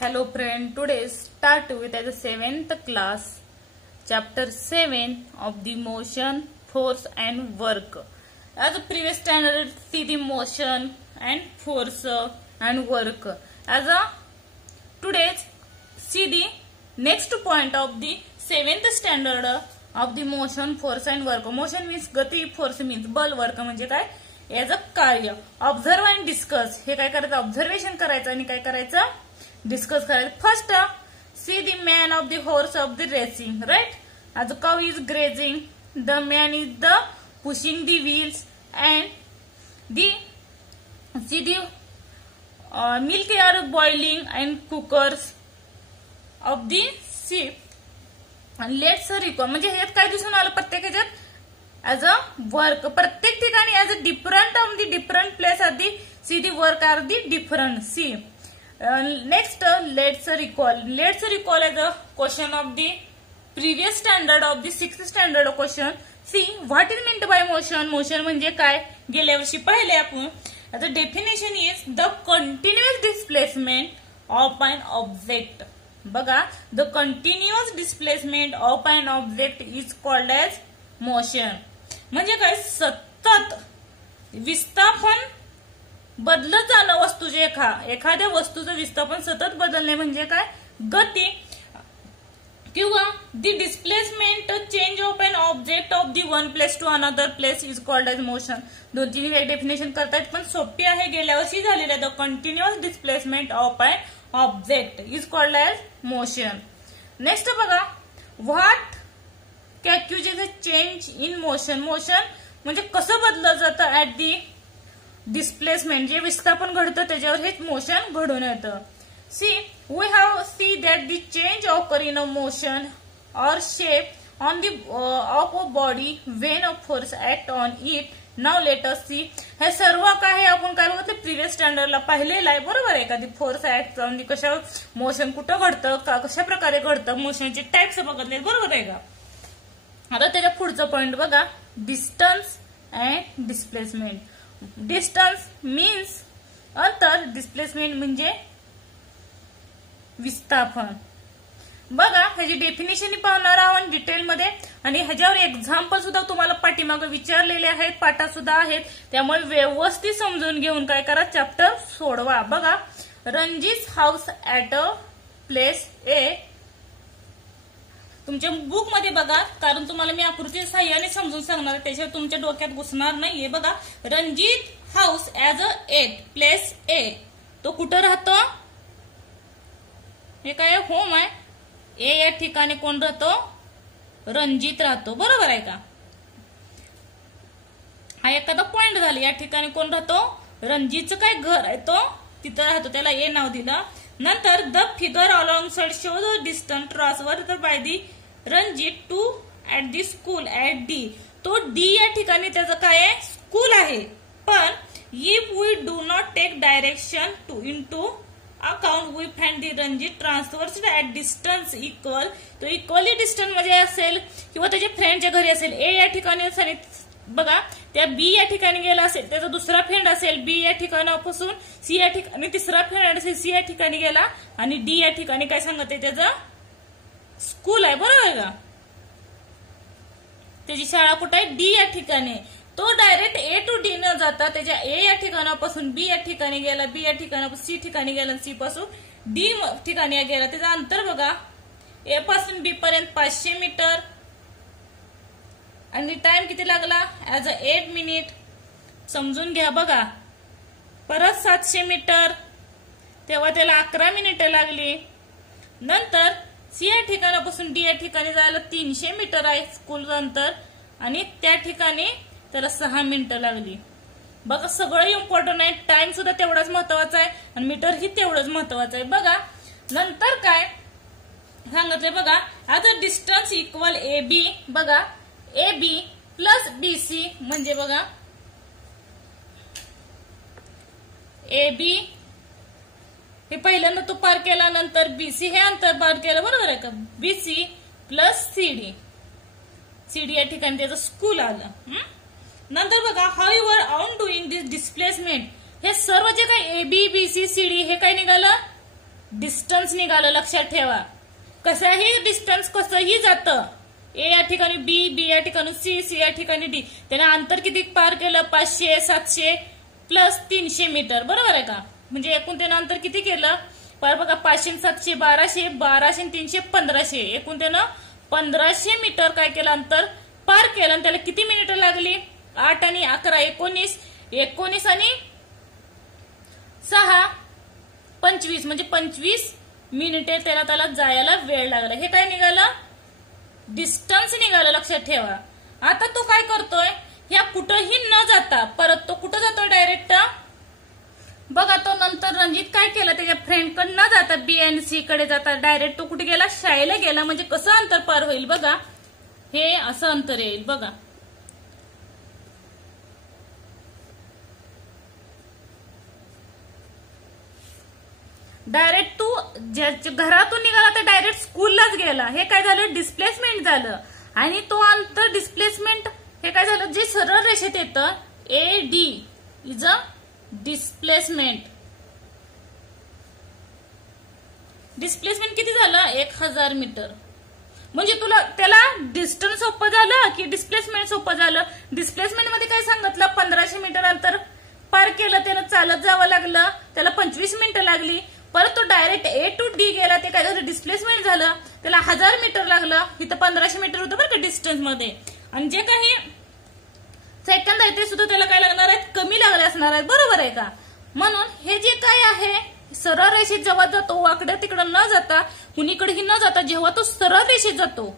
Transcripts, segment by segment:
Hello friend, today start with the 7th class, chapter 7 of the motion, force and work. As the previous standard, see the motion and force and work. As a today's see the next point of the 7th standard of the motion, force and work. Motion means गती, force means बल, work म्हणजे काय याचं कार्य. Observe and discuss हे काय करायचं, observation करायचं आणि काय करायचं डिस्कस करायचं. First see the man of the horse of the racing, right. as a cow is grazing, the man is the pushing the wheels and the see the milk are boiling and cookers of the sheep. and let's recall म्हणजे ह्यात काय दिसून आलं प्रत्येक ह्याच्यात as a work. प्रत्येक ठिकाणी as a different on the different place are the see the work are the different. See next let's recall as a question of the previous standard of the 6th standard question. See what is meant by motion. motion म्हणजे काय गेल्या वर्षी पाहिले आपण. as a definition is the continuous displacement of an object. बघा, the continuous displacement of an object is called as motion. म्हणजे काय सतत विस्थापन बदलत जाणं वस्तूचे एखाद्या वस्तूचं विस्थापन सतत बदलणे म्हणजे काय गती. किंवा the displacement change of an object of the one place to another place is called as motion. दोन तीन वेळ डेफिनेशन करतायत पण सोपी आहे, गेल्या वर्षी झालेल्या. The continuous displacement of an object is called as motion. Next बघा, what causes a change in motion. Motion म्हणजे कसं बदललं जातं ऍट दी डिस्प्लेसमेंट, जे विस्थापन घडतं त्याच्यावर हे मोशन घडून येतं. See we have see that the change occur in a motion or shape on the of a body when a force act on it. Now let us see. हे सर्व काय आपण काय बघितलं प्रिव्हियस स्टँडर्डला पाहिलेलं आहे, बरोबर आहे. एखादी फोर्स ऍक्ट ऑन दी कशावर मोशन कुठं घडतं, कशा प्रकारे घडतं, मोशनचे टाइप्स बघितले, बरोबर आहे का. आता त्याच्या पुढचं पॉइंट बघा, distance and displacement. Distance means अंतर, डिस्प्लेसमेंट म्हणजे विस्थापन. बघा ह्याची डेफिनेशन पाहणार आहोत डिटेलमध्ये आणि ह्याच्यावर एक्झाम्पल सुद्धा तुम्हाला पाठीमागे विचारलेले आहेत, पाठात सुद्धा आहेत. त्यामुळे व्यवस्थित समजून घेऊन काय करा, चॅप्टर सोडवा. बघा, Ranjit house at a place A. तुमच्या बुक मध्ये बघा, कारण तुम्हाला मी आकृती साह्याने समजून सांगणार आहे, त्याच्यावर तुमच्या डोक्यात घुसणार नाहीये. बघा, Ranjit house as a at place A. तो कुठं राहतो, हे काय होम आहे. ए या ठिकाणी कोण राहतो, रणजित राहतो, बरोबर आहे का. हा एखादा पॉइंट झाला, या ठिकाणी कोण राहतो, रणजितचं काय घर आहे तो तिथं राहतो, त्याला ए नाव दिलं. नंतर the figure along side show the distance transfer by the Ranjit to at the school at D. तो डी या ठिकाणी त्याचं काय आहे, स्कूल आहे. पण if we do not take direction to into account we find the Ranjit transfers at distance equal. तो equally distance मध्ये असेल किंवा त्याच्या फ्रेंडच्या घरी असेल. ए या ठिकाणी असेल, बघा त्या बी या ठिकाणी गेला असेल, त्याचा दुसरा फ्रेंड असेल बी या ठिकाणापासून, सी या ठिकाणी तिसरा फ्रेंड असेल सी या ठिकाणी गेला आणि डी या ठिकाणी काय सांगत आहे, त्याचं स्कूल आहे, बरोबर का. त्याची शाळा कुठे आहे, डी या ठिकाणी. तो डायरेक्ट ए टू डी न जाता त्याच्या ए या ठिकाणापासून बी या ठिकाणी गेला, बी या ठिकाणापासून सी ठिकाणी गेला, सी पासून डी ठिकाणी गेला. त्याचं अंतर बघा, ए पासून बी पर्यंत 500 मीटर आणि टाइम किती लागला, ऍज अ 8 मिनिट. समजून घ्या. बघा, परत 700 मीटर, तेव्हा त्याला 11 मिनिटे लागली. नंतर सी या ठिकाणापासून डी या ठिकाणी जायला 300 मीटर आहे स्कूलचं अंतर आणि त्या ठिकाणी त्याला 6 मिनिटं लागली. बघा, सगळं इम्पॉर्टंट आहे. टाइम सुद्धा तेवढाच महत्वाचा आहे आणि मीटर ही तेवढंच महत्वाचं आहे. बघा नंतर काय सांगितलंय, बघा as a distance equal A B. बघा, A B plus B C म्हणजे बघा ए बी हे पहिल्यांदा तो पार केला, नंतर बीसी हे अंतर पार केलं, बरोबर आहे का. BC plus CD. सीडी या ठिकाणी त्याचं स्कूल आलं. नंतर बघा, how you are on doing this displacement. हे सर्व जे काही A B B C C D हे काय निघालं, डिस्टन्स निघालं, लक्षात ठेवा. कसंही डिस्टन्स कसंही जातं. ए या ठिकाणी बी, बी या ठिकाणी सी, सी या ठिकाणी डी. त्याने अंतर किती पार केलं? 500, 700 प्लस 300 मीटर, बरोबर आहे का? म्हणजे एकूण त्यानं अंतर किती केलं? पार बघा, 500, 700, 1200, 1200, 300, 1500. एकूण त्यानं 1500 मीटर काय केलं? अंतर पार केलं. आणि त्याला किती मिनिटं लागली? 8 आणि 11, 19, 19 आणि 6, 25, म्हणजे 25 मिनिटे त्याला जायला वेळ लागला. हे काय निघालं? डिस्टन्स निघालं, लक्षात ठेवा. आता तो काय करतोय? ह्या कुठंही न जाता परत तो कुठं जातोय? डायरेक्ट बघा, तो नंतर रणजित काय केलं? त्याच्या फ्रेंडकडे न जाता बी आणि सी कडे जाता डायरेक्ट तो कुठे गेला? शाळेला गेला. म्हणजे कसं अंतर पार होईल बघा, हे असं अंतर येईल बघा. डायरेक्ट तू घरातून निघाला तर डायरेक्ट स्कूललाच गेला. हे काय झालं? डिस्प्लेसमेंट झालं. आणि तो अंतर डिस्प्लेसमेंट हे काय झालं? जे सरळ रेषेत येतं A D is a displacement. Displacement किती झालं? 1000 मीटर. म्हणजे तुला त्याला डिस्टन्स सोपं झालं की डिस्प्लेसमेंट सोपं झालं? डिस्प्लेसमेंट मध्ये काय सांगितलं? 1500 मीटर अंतर पार केलं, त्यानं चालत जावं लागलं, त्याला 25 मिनिटं लागली. परत तो डायरेक्ट ए टू डी गेला, ते काय झालं? डिस्प्लेसमेंट झालं, त्याला 1000 मीटर लागलं. इथं 1500 मीटर होतं बरं का डिस्टन्स मध्ये. आणि जे काही सेकंद आहे ते सुद्धा त्याला काय लागणार आहेत? कमी लागले असणार आहेत, बरोबर आहे का? म्हणून हे जे काय आहे, सरळ रेषेत जेव्हा जातो, वाकडे तिकडं न जाता, कुणीकडेही न जाता जेव्हा तो सरळ रेषेत जातो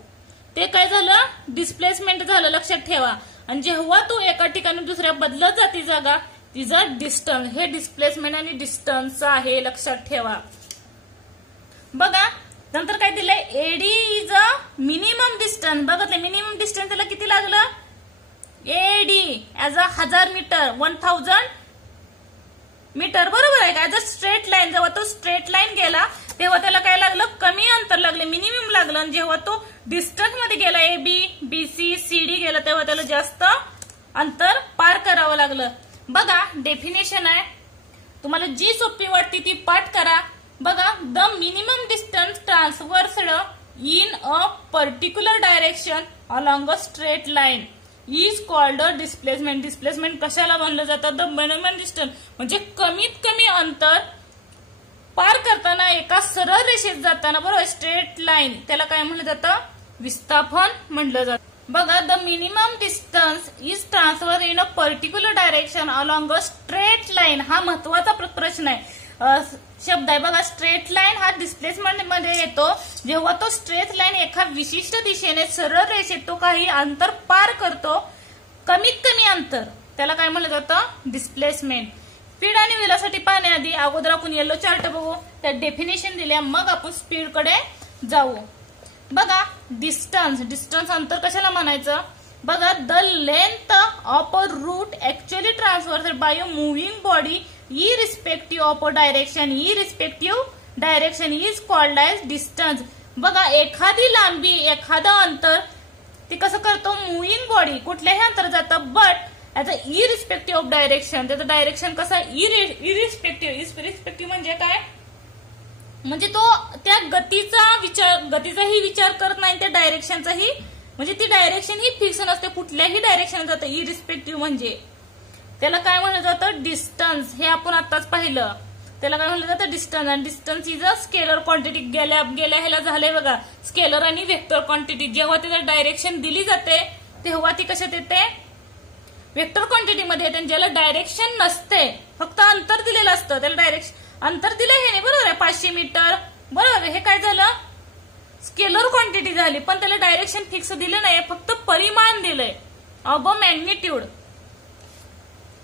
ते काय झालं? डिस्प्लेसमेंट झालं, लक्षात ठेवा. आणि जेव्हा तू एका ठिकाणी दुसऱ्या बदलत जाती जागा, तिचं डिस्टन्स. हे डिस्प्लेसमेंट आणि डिस्टन्स आहे, लक्षात ठेवा. बघा नंतर काय दिलंय? AD is a minimum distance. बघा ते मिनिमम डिस्टन्स त्याला किती लागलं? AD as a 1000 metre, 1000 metre, बरोबर आहे का? As a straight line. जेव्हा तो स्ट्रेट लाईन गेला तेव्हा त्याला काय लागलं? कमी अंतर लागले, मिनिमम लागलं. आणि जेव्हा तो डिस्टन्स मध्ये गेला, A B, B C, C D गेला, तेव्हा त्याला जास्त अंतर पार करावं लागलं. बघा डेफिनेशन आहे, तुम्हाला जी सोपी वाटते ती पाठ करा. बघा, the minimum distance transversed in a particular direction along a straight line is called a displacement. Displacement कशाला म्हणलं जातं? द मिनिमम डिस्टन्स म्हणजे कमीत कमी अंतर पार करताना एका सरळ रेषेत जाताना, बरोबर, स्ट्रेट लाईन, त्याला काय म्हणलं जातं? विस्थापन म्हणलं जातं. बघा, the minimum distance is transfer in a particular direction along a straight line. हा महत्वाचा प्रश्न आहे, शब्द आहे. बघा, स्ट्रेट लाईन हा डिस्प्लेसमेंट मध्ये येतो जेव्हा तो स्ट्रेट लाईन एका विशिष्ट दिशेने सरळ रेषेत तो काही अंतर पार करतो, कमीत कमी अंतर, त्याला काय म्हणलं जातं? डिस्प्लेसमेंट. स्पीड आणि वेलोसिटी पाहण्याआधी अगोदर आपण येलो चार्ट बघू, त्यात डेफिनेशन दिल्या, मग आपण स्पीड कडे जाऊ. बघा, डिस्टन्स, डिस्टन्स अंतर कशाला म्हणायचं? बघा, the length of a route actually transferred by a moving body irrespective of a direction, irrespective direction is called as distance. बघा, एखादी लांबी, एखादं अंतर ते कसं करतो? मुव्हिंग बॉडी कुठल्याही अंतर जातं, but as a irrespective of direction. त्याचं डायरेक्शन कसं? इरिस्पेक्टिव्ह म्हणजे काय? म्हणजे तो त्या गतीचाही विचार करत नाही, त्या डायरेक्शनचाही, म्हणजे ती डायरेक्शन ही फिक्स नसते, कुठल्याही डायरेक्शन जातं. इरिस्पेक्टिव्ह म्हणजे त्याला काय म्हणलं जातं? डिस्टन्स. हे आपण आताच पाहिलं, त्याला काय म्हणलं जातं? डिस्टन्स. आणि distance is a scalar quantity. गेल्या ह्याला झालंय बघा, स्केलर आणि वेक्टर क्वांटिटी. जेव्हा त्याला डायरेक्शन दिली जाते तेव्हा ती कशात येते? वेक्टर क्वांटिटी मध्ये येते. ज्याला डायरेक्शन नसते, फक्त अंतर दिलेलं असतं, त्याला डायरेक्शन अंतर दिलंय हे नाही, बरोबर आहे, 500 मीटर, बरोबर आहे. हे काय झालं? स्केलर क्वांटिटी झाली, पण त्याला डायरेक्शन फिक्स दिलं नाही, फक्त परिमाण दिलंय, of a magnitude.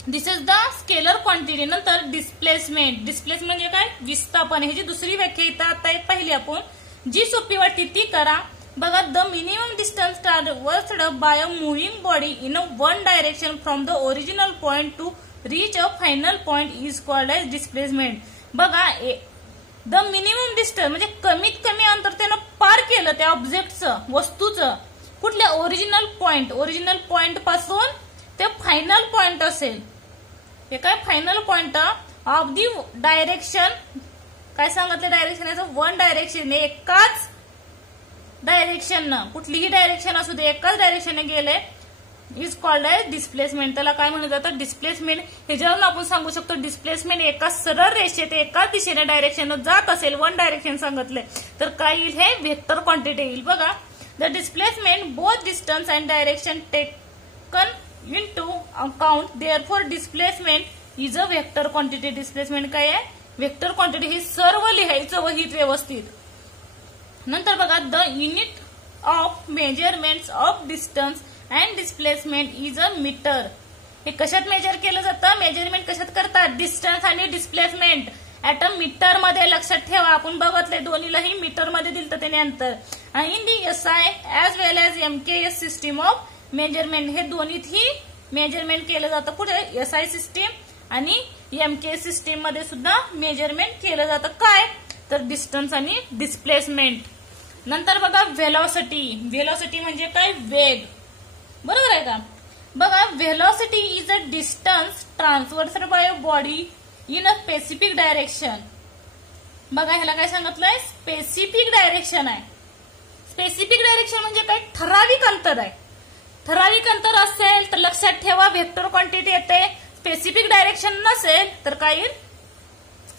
This is the scalar quantity. नंतर डिस्प्लेसमेंट. डिस्प्लेसमेंट म्हणजे काय? विस्थापन. ह्याची दुसरी व्याख्या इथं आता एक पाहिली आपण, जी सोपी वाटते ती करा. बघा, the minimum distance traversed by a moving body in a one direction from the original point to reach a final point is called as displacement. बघा, द मिनिमम डिस्टन्स म्हणजे कमीत कमी अंतर त्यानं पार केलं त्या ऑब्जेक्टचं, वस्तूचं, कुठल्या? ओरिजिनल पॉइंट पासून ते फायनल पॉइंट असेल. हे काय? Final point of the direction काय सांगितलं डायरेक्शन याचं? वन डायरेक्शन, एकाच डायरेक्शननं, कुठलीही डायरेक्शन असू दे एकाच डायरेक्शनने गेले इज कॉल्ड एज डिस्प्लेसमेंट. त्याला काय म्हणलं जातं? डिस्प्लेसमेंट. ह्याच्यावरून आपण सांगू शकतो डिस्प्लेसमेंट एका सरळ रेषेत एकाच दिशेने डायरेक्शन जात असेल, वन डायरेक्शन सांगितलंय तर काय येईल? हे व्हेक्टर क्वांटिटी येईल. बघा, the displacement both distance and direction taken into account, therefore displacement is a vector quantity. Displacement काय आहे? Vector quantity. हे सर्व लिहायचं वहीत व्यवस्थित. नंतर बघा, the unit of measurements of distance and displacement is a metre. हे कशात मेजर केलं जातं? मेजरमेंट कशात करतात? डिस्टन्स आणि डिस्प्लेसमेंट ऍट अ मीटर मध्ये. लक्षात ठेवा, आपण बघितले दोन्हीलाही मीटर मध्ये दिलं त्याने अंतर. In the SI as well as MKS system of measurement. हे दोन्हीही मेजरमेंट केलं जातं. कुठे? SI सिस्टीम आणि MKS सिस्टीम मध्ये सुद्धा मेजरमेंट केलं जातं. काय? तर डिस्टन्स आणि डिस्प्लेसमेंट. नंतर बघा, व्हेलॉसिटी. व्हेलॉसिटी म्हणजे काय? वेग. बरोबर आहे का? बघा, velocity is a distance transversed by a body in a specific direction. बघा, ह्याला काय सांगितलंय? स्पेसिफिक डायरेक्शन आहे. स्पेसिफिक डायरेक्शन म्हणजे काय? ठराविक अंतर आहे. ठराविक अंतर असेल तर लक्षात ठेवा व्हेक्टर क्वांटिटी येते. स्पेसिफिक डायरेक्शन नसेल तर काय येईल?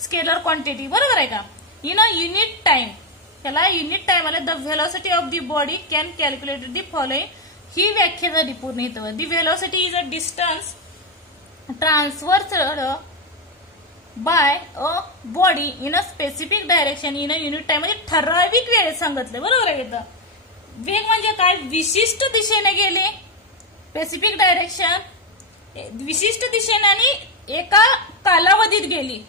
Scalar quantity. बरोबर आहे का? In a unit time. त्याला युनिट टाइम आला. The velocity of the body can calculate the following. ही व्याख्या झाली पूर्ण इथं. The velocity is a distance transversed by a body in a specific direction in a unit time. म्हणजे ठराविक वेळेत सांगितलं. बरोबर आहे इथं. वेग म्हणजे काय? विशिष्ट दिशेने गेले, स्पेसिफिक डायरेक्शन विशिष्ट दिशेने आणि एका कालावधीत गेली.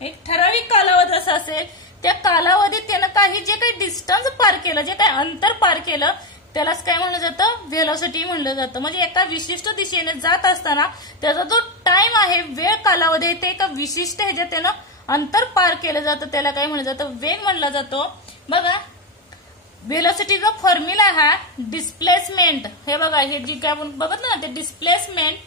एक ठराविक कालावधी असा असेल, त्या कालावधीत त्यानं काही जे काही डिस्टन्स पार केलं, जे काही अंतर पार केलं त्यालाच काय म्हणलं जातं? व्हेलॉसिटी म्हणलं जातं. म्हणजे एका विशिष्ट दिशेने जात असताना त्याचा जो टाइम आहे, वेळ कालावधी, ते एका विशिष्ट ह्याच्यात त्यानं अंतर पार केलं जातं, त्याला काय म्हणलं जातं? वेग म्हणला जातो. बघा, व्हेलॉसिटीचा फॉर्म्युला हा डिस्प्लेसमेंट. हे बघा, हे जे काय आपण बघत ना, ते displacement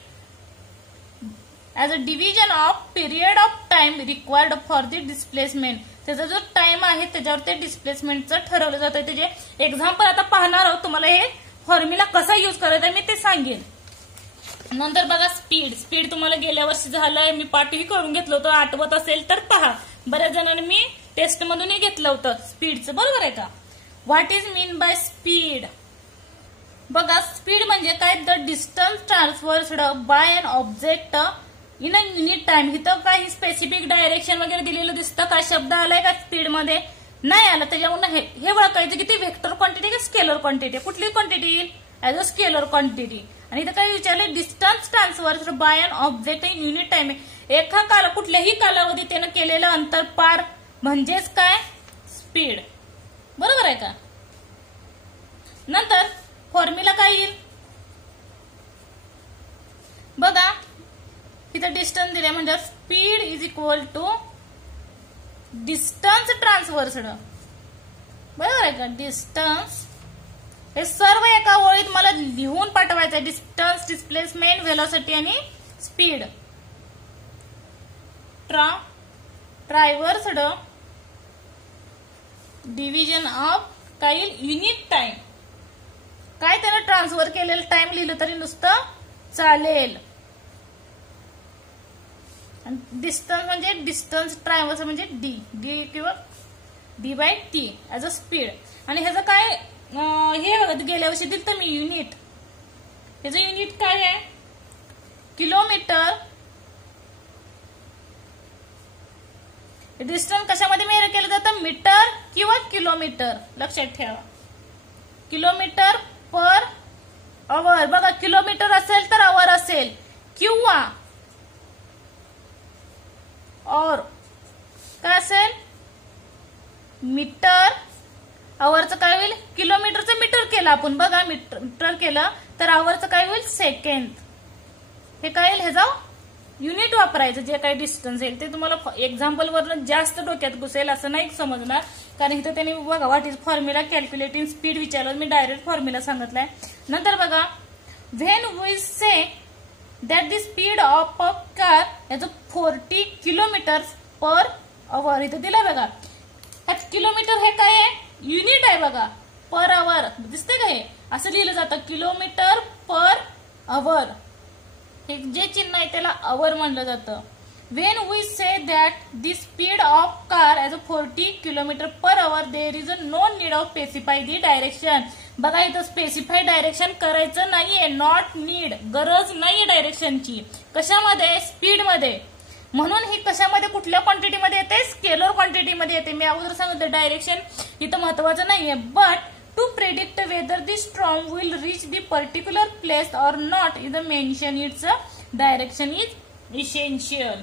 as a division off period of time required for the displacement. त्याचा जो टाइम आहे त्याच्यावर ते डिस्प्लेसमेंटचं ठरवलं जातं. त्याचे एक्झाम्पल आता पाहणार आहोत. तुम्हाला हे फॉर्म्युला कसा युज करायचा मी ते सांगेन. नंतर बघा, स्पीड. स्पीड तुम्हाला गेल्या वर्षी झालंय, मी पाठही करून घेतलं होतं. आठवत असेल तर पहा. बऱ्याच जणांनी मी टेस्ट मधूनही घेतलं होतं स्पीडचं. बरोबर आहे का? What is mean by speed? बघा, स्पीड म्हणजे काय? The distance transversed by an object in a unit time. इथं काही स्पेसिफिक डायरेक्शन वगैरे दिलेलं दिसतं का? शब्द आलाय का स्पीड मध्ये? नाही आला. त्याच्यामुळे हे ओळखायचं की ते व्हेक्टर क्वांटिटी का स्केलर क्वांटिटी. कुठली क्वांटिटी येईल? As a scalar quantity. आणि इथं काय विचारले? Distance transversed by an object in unit time. एका कुठल्याही कालावधीत त्यानं केलेलं अंतर पार म्हणजेच काय? स्पीड. बरोबर आहे का? नंतर फॉर्म्युला काय येईल? बघा, इथं डिस्टन्स दिले म्हणजे speed is equal to distance transversed. बरोबर आहे का? डिस्टन्स हे सर्व एका ओळीत मला लिहून पाठवायचं आहे. डिस्टन्स, डिस्प्लेसमेंट, व्हेलॉसिटी आणि स्पीड. ट्रायव्हर्स्ड डिव्हिजन ऑफ काय युनिट टाइम. काय त्यानं ट्रान्सफर केलेलं टाइम लिहिलं तरी नुसतं चालेल. डिस्टन्स म्हणजे डिस्टन्स ट्रायव्हर्स म्हणजे डी किंवा d by t as a speed. आणि ह्याचं काय हे बघा, गेल्या वर्षी दिलं तर मी युनिट. ह्याचं युनिट काय आहे? किलोमीटर. डिस्टन्स कशामध्ये मेजर केलं जातं? मीटर किंवा किलोमीटर. लक्षात ठेवा, किलोमीटर पर आवर. बघा, किलोमीटर असेल तर आवर असेल किंवा और काय असेल? मीटर. आवरचं काय होईल? किलोमीटरचं मीटर केलं आपण. बघा, मीटर केलं तर आवरचं काय होईल? सेकंड. हे काय येईल? ह्याचा युनिट वापरायचं. जे काही डिस्टन्स येईल ते तुम्हाला एक्झाम्पल वरून जास्त डोक्यात घुसेल असं नाही समजणार. कारण इथं त्यांनी बघा what is formula calculating speed विचारलं, मी डायरेक्ट फॉर्म्युला सांगितलाय. नंतर बघा, when we say that the speed of a car is 40 kilometre per hour. इथं दिलं बघा, ह्यात किलोमीटर हे काय आहे, युनिट आहे बघा, पर आवर दिसते का, हे असं लिहिलं जातं किलोमीटर पर आवर. हे जे चिन्ह आहे त्याला आवर म्हणलं जातं. When we say that the speed of car as 40 km/h, there is no need of specify the direction. बघा इथं स्पेसिफाय डायरेक्शन करायचं नाहीये, नॉट नीड, गरज नाहीये डायरेक्शनची. कशामध्ये, स्पीड मध्ये. म्हणून ही कशामध्ये, कुठल्या क्वांटिटी मध्ये येते, स्केलर क्वांटिटी मध्ये येते. मी अगोदर सांगितलं डायरेक्शन इथं महत्वाचं नाहीये. But to predict whether the storm will reach the particular place or not is the mention its direction is essential.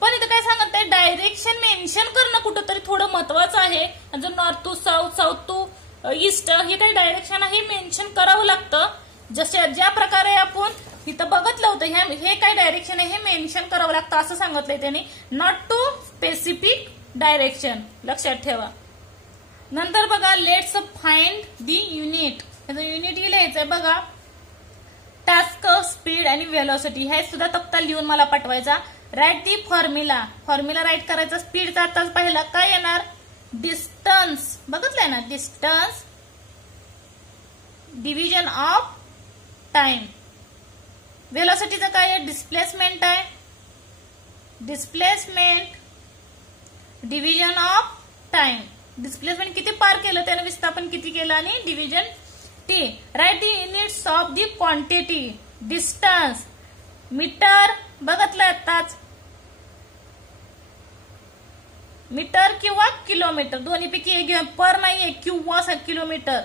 पण इथं काय सांगत आहे, डायरेक्शन मेन्शन करणं कुठंतरी थोडं महत्वाचं आहे. जर north to south, south to east हे काही डायरेक्शन आहे मेन्शन करावं लागतं. जसे ज्या प्रकारे आपण इथं बघितलं होतं, हे काय डायरेक्शन आहे हे मेन्शन करावं लागतं असं सांगितलंय त्यांनी. नॉट टू स्पेसिफिक डायरेक्शन, लक्षात ठेवा. नंतर बघा, लेट्स फाइंड दी युनिट. त्याचं युनिट लिहायचंय बघा, टास्क, स्पीड आणि वेलोसिटी. हे सुद्धा तक्ता लिहून मला पाठवायचा. Write the formula. Formula write करायचा स्पीडचा. आताच पहिला काय येणार, डिस्टन्स, बघितलंय ना, डिस्टन्स डिव्हिजन ऑफ टाइम. वेलोसिटीचं काय आहे, डिस्प्लेसमेंट आहे. Displacement division of time. Displacement किती पार केलं, त्यानं विस्थापन किती केलं, आणि division t. Write the units of the quantity. Distance metre, बघितलं आताच, मीटर किंवा किलोमीटर दोन्हीपैकी एक घ्या. पर नाहीये, किंवा किलोमीटर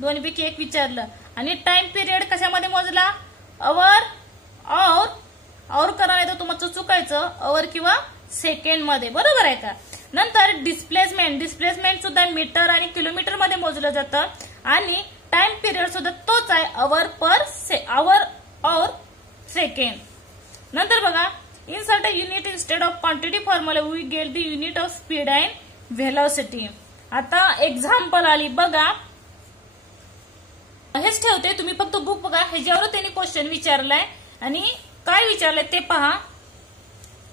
दोन्हीपैकी एक विचारलं. आणि टाइम पिरियड कशामध्ये मोजला, अवर और करा, नाही तर तुमचं चुकायचं, अवर किंवा सेकंड मध्ये, बरोबर आहे का. नंतर डिस्प्लेसमेंट. डिस्प्लेसमेंट सुद्धा मीटर आणि किलोमीटर मध्ये मोजलं जातं. आणि टाइम पिरियड सुद्धा तोच आहे, आवर और सेकंड. नंतर बघा, insert a unit instead of quantity formula we get the unit of speed and velocity. आता एक्झाम्पल आली बघा, हेच ठेवते, तुम्ही फक्त बुक बघा, ह्याच्यावर त्यांनी क्वेश्चन विचारलाय आणि काय विचारलंय ते पहा,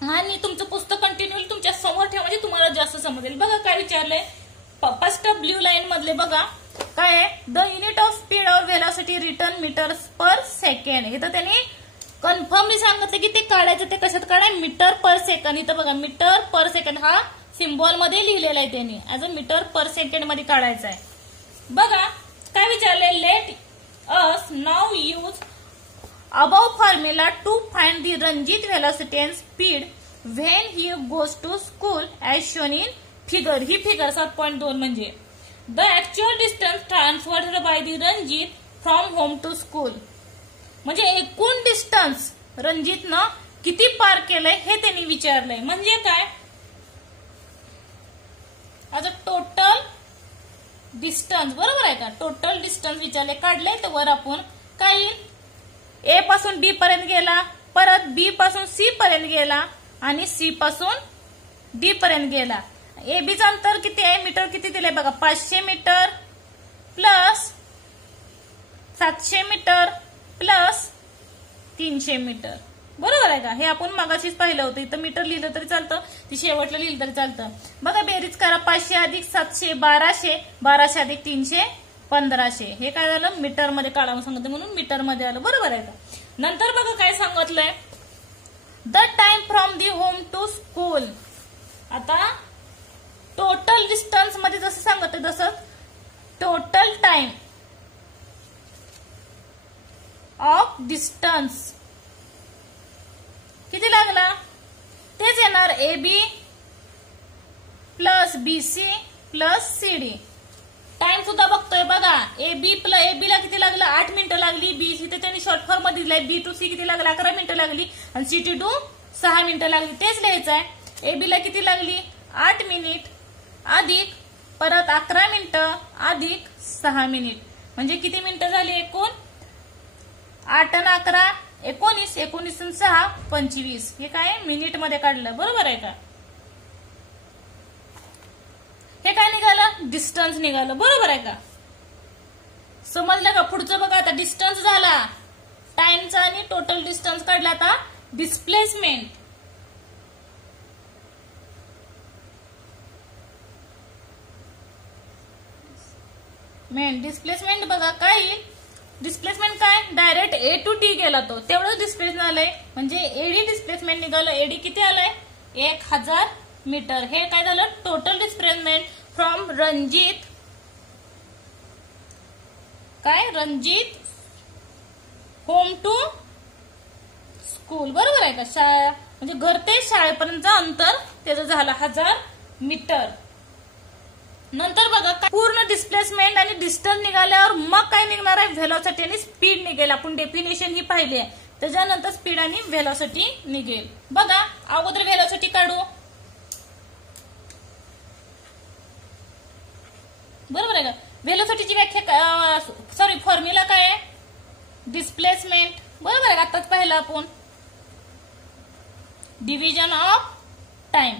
आणि तुमचं पुस्तक कंटिन्यू तुमच्या समोर ठेवा म्हणजे तुम्हाला जास्त समजेल. बघा काय विचारलंय, फर्स्ट ब्ल्यू लाईन मधले बघा काय आहे, द युनिट ऑफ स्पीड और वेलोसिटी रिटर्न मीटर्स पर सेकंड. इथं त्यांनी कन्फर्मली सांगितलं की ते काढायचं, ते कशात काढाय, मीटर पर सेकंड. इथं बघा मीटर पर सेकंड हा सिम्बॉल मध्ये लिहिलेला आहे त्यांनी, as a metre per second मध्ये काढायचा आहे. बघा काय विचारलंय, let us now use above formula to find the Ranjit velocity and speed when he goes to school as shown in figure. ही फिगर 7.2 म्हणजे the actual distance transferred by the Ranjit from home to school. म्हणजे एकूण distance रणजितनं किती पार केलंय हे त्यांनी विचारलंय. म्हणजे काय, आता टोटल डिस्टन्स, बरोबर आहे का, टोटल डिस्टन्स विचारले, काढलंय. तर वर आपण काय, ए पासून बी पर्यंत गेला, परत बी पासून सी पर्यंत गेला आणि सी पासून डी पर्यंत गेला. ए बीचं अंतर किती आहे, मीटर किती दिलंय बघा, 500 metre plus 700 metre plus 300 metre, बरोबर आहे का. हे आपण मगाशीच पाहिलं होतं. इथं मीटर लिहिलं तरी चालतं, ती शेवटला लिहिलं तरी चालतं. बघा बेरीज करा, 500 अधिक 700 1200, 1200 अधिक 300 1500. हे काय झालं, मीटर मध्ये काढावं सांगितलं म्हणून मीटर मध्ये आलं, बरोबर आहे का. नंतर बघा काय सांगितलंय, the time from the home to school. आता टोटल डिस्टन्स मध्ये जसं सांगत तसं टोटल टाइम ऑफ डिस्टन्स किती लागला, तेच येणार, A B plus B C plus C D. Time सुद्धा बघतोय बघा, ए बी ला किती लागलं, 8 मिनिटं लागली. बी सी त्यांनी शॉर्ट फॉर्म मध्ये दिलाय, बी टू सी किती लागलं, 11 मिनिटं लागली. आणि सी टी टू 6 मिनिटं लागली. तेच लिहायचं आहे, ए बी ला किती लागली, 8 मिनिट अधिक परत 11 मिनिटं अधिक 6 मिनिट, म्हणजे किती मिनिटं झाली एकूण, 8 आणि 11 19, 19 आणि 6 25. हे काय मिनिट मध्ये काढलं, बरोबर आहे का. हे काय निघालं, डिस्टन्स निघालं, बरोबर आहे का. समजलं का. पुढचं बघा, आता डिस्टन्स झाला टाइमचा आणि टोटल डिस्टन्स काढला. आता डिस्प्लेसमेंट. डिस्प्लेसमेंट बघा काय येईल, डिस्प्लेसमेंट काय डायरेक्ट ए टू टी गेला तो तेवढंच डिस्प्लेस झालंय, म्हणजे एडी डिस्प्लेसमेंट निघालं. एडी किती आलंय 1000 मीटर. हे काय झालं total displacement from Ranjit home to school. बरोबर आहे का, म्हणजे घर ते शाळेपर्यंत अंतर त्याचं झालं 1000 मीटर. नंतर बघा पूर्ण डिस्प्लेसमेंट आणि डिस्टन्स निघाल्यावर मग काय निघणार आहे व्हेलॉसिटी आणि स्पीड निघेल. आपण डेफिनेशन ही पाहिली आहे, त्याच्यानंतर स्पीड आणि व्हेलॉसिटी निघेल. बघा अगोदर व्हेलॉसिटी काढू. बरोबर आहे का, व्हेलॉसिटीची व्याख्या फॉर्म्युला काय आहे डिस्प्लेसमेंट. बरोबर आहे का, आताच पाहिलं आपण डिव्हिजन ऑफ टाइम.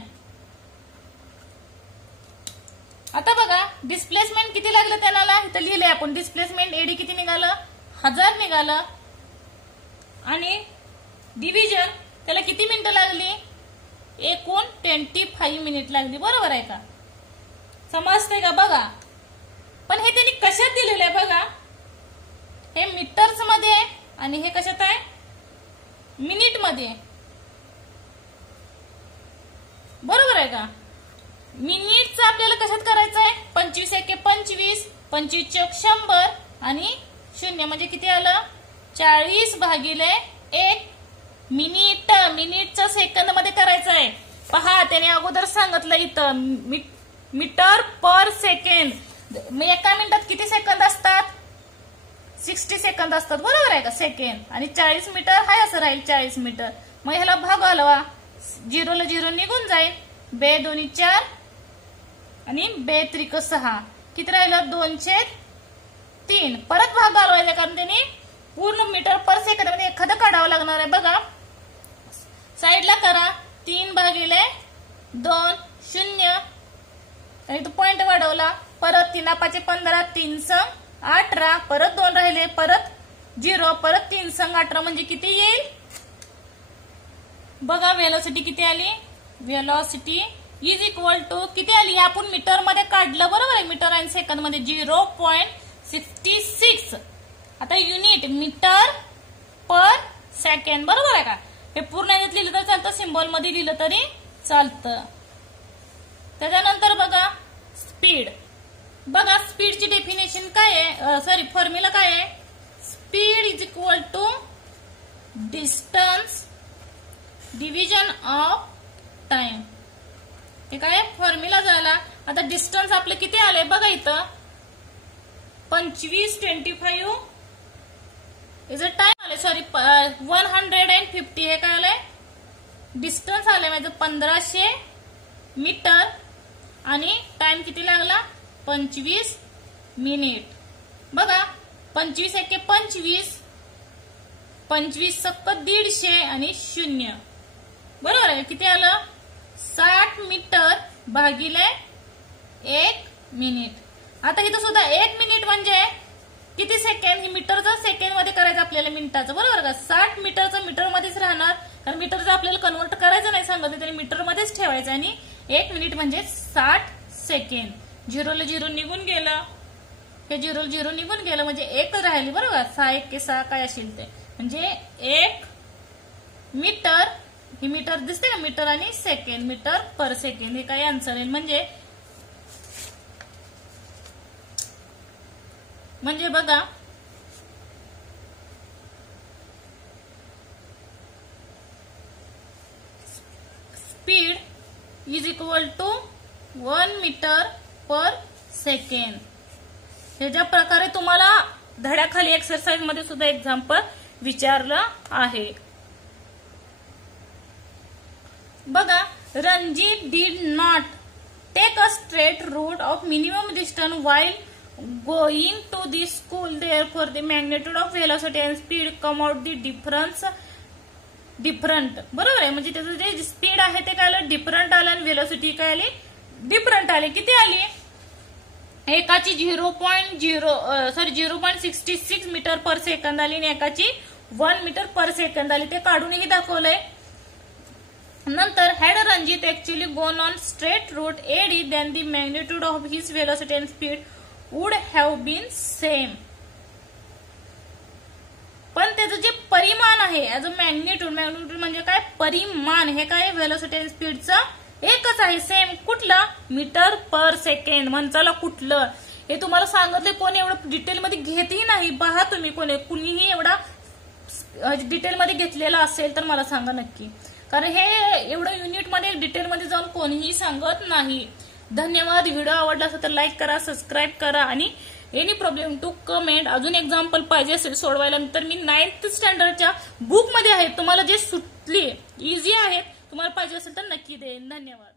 आता बघा डिस्प्लेसमेंट किती लागलं त्याला, इथं लिहिलंय आपण डिस्प्लेसमेंट एडी किती निघालं 1000 निघालं, आणि डिव्हिजन त्याला किती मिनिटं लागली एकूण 25 मिनिट लागली. बरोबर आहे का, समजतंय का बघा. पण हे त्यांनी कशात दिलेलं आहे बघा, हे मीटर्स मध्ये आहे आणि हे कशात आहे मिनिट मध्ये. बरोबर आहे का, मिनिटचं आपल्याला कशात करायचं आहे 25 एके 25, 25 चौक 100 आणि 0 म्हणजे किती आलं 40 भागिले 1 मिनिट. मिनिटचं सेकंद मध्ये करायचं आहे. पहा त्याने अगोदर सांगितलं इथं मीटर पर सेकंड. एका मिनिटात किती सेकंद असतात 60 सेकंद असतात. बरोबर आहे का सेकंड, आणि 40 मीटर हाय असं राहील 40 मीटर. मग ह्याला भाग घालवा, 0 ला 0 निघून जाईल, 2 दोन्ही 4 आणि 2 त्रिक 6 किती राहिलं 2/3. परत भाग घालवायचा कारण त्यांनी पूर्ण मीटर पर सेकंद मध्ये एखादं काढावं लागणार आहे. बघा साईडला करा 3 भागिले 2 0 आणि तो पॉइंट वाढवला, परत 3 5 15 3 18 परत 2 राहिले, परत 0 परत 3 18 म्हणजे किती येईल बघा. व्हेलॉसिटी किती आली, व्हेलॉसिटी इज इक्वल टू किती आली, आपण मीटर मध्ये काढलं. बरोबर आहे, मीटर आणि सेकंद मध्ये 0.66. आता युनिट मीटर पर सेकंड. बरोबर आहे का, हे पूर्ण याच्यात लिहिलं तर चालतं, सिम्बॉल मध्ये लिहिलं तरी चालतं. त्याच्यानंतर बघा स्पीड. बघा स्पीडची डेफिनेशन काय आहे, फॉर्म्युला काय आहे, speed is equal to distance division of time. हे काय फॉर्म्युला झाला. आता डिस्टन्स आपलं किती आले बघा इथं 25 25 इज अ टाइम आले, 150. हे काय आलंय डिस्टन्स आले म्हणजे 1500 मीटर, आणि टाइम किती लागला 25 मिनिट. बघा 25 एके 25, 25 सक्क 150 आणि 0. बरोबर आहे, किती आलं 60 मीटर भागिले 1 मिनिट. आता इथं सुद्धा 1 मिनिट म्हणजे किती सेकंड, ही मीटरचं सेकंड मध्ये करायचं आपल्याला मिनिटाचं. बरोबर का, 60 मीटरचं मीटर मध्येच राहणार, कारण मीटरचं आपल्याला कन्वर्ट करायचं नाही सांगत, तरी मीटर मध्येच ठेवायचं. आणि 1 मिनिट म्हणजे 60 सेकंड. 0 ला 0 निघून गेलं, हे 0 ला 0 निघून गेलं म्हणजे 1 राहिली. बरोबर, 6 1 6 काय असेल ते, म्हणजे 1 मीटर. ही मीटर दिसते का, मीटर आणि सेकंड, मीटर पर सेकंड. हे काय आन्सर आहे, म्हणजे बघा speed is equal to 1 metre per second. हे ज्या प्रकारे तुम्हाला धड्याखाली एक्सरसाइज मध्ये सुद्धा एक्झाम्पल विचारलं आहे. बघा Ranjit did not take a straight route of minimum distance while going to the school, therefore the magnitude of velocity and speed come out the different. बरोबर आहे, म्हणजे त्याचं जे स्पीड आहे ते काय आलं डिफरंट आलं, आणि व्हेलॉसिटी काय आली डिफरंट आली. किती आली, एकाची 0.66 मीटर पर सेकंद आली आणि एकाची 1 मीटर पर सेकंद आली. ते काढूनही दाखवलंय. नंतर had Ranjit actually gone on straight route AD then the magnitude of his velocity and speed would have been same. पण त्याचं जे परिमाण आहे ऍज अ मॅग्निट्यूड, मॅग्निट्यूड म्हणजे काय, परिमाण, हे काय व्हेलॉसिटी आणि स्पीडचं एकच आहे, सेम. कुठलं, मीटर पर सेकंड. म्हणचाला कुठलं, हे तुम्हाला सांगितलं, कोणी एवढं डिटेलमध्ये घेतही नाही. पहा तुम्ही कुणीही एवढा डिटेलमध्ये घेतलेला असेल तर मला सांगा नक्की, कारण हे एवढं युनिटमध्ये डिटेलमध्ये जाऊन कोणीही सांगत नाही. धन्यवाद. व्हिडिओ आवडला असेल तर लाईक करा, सबस्क्राईब करा आणि एनी प्रॉब्लेम टू कमेंट. अजून एक्झाम्पल पाहिजे असेल सोडवायला तर मी 9th स्टँडर्डच्या बुकमध्ये आहेत, तुम्हाला जे सुटली इझी आहेत तुम्हाला पाहिजे असेल तर नक्की देईन. धन्यवाद.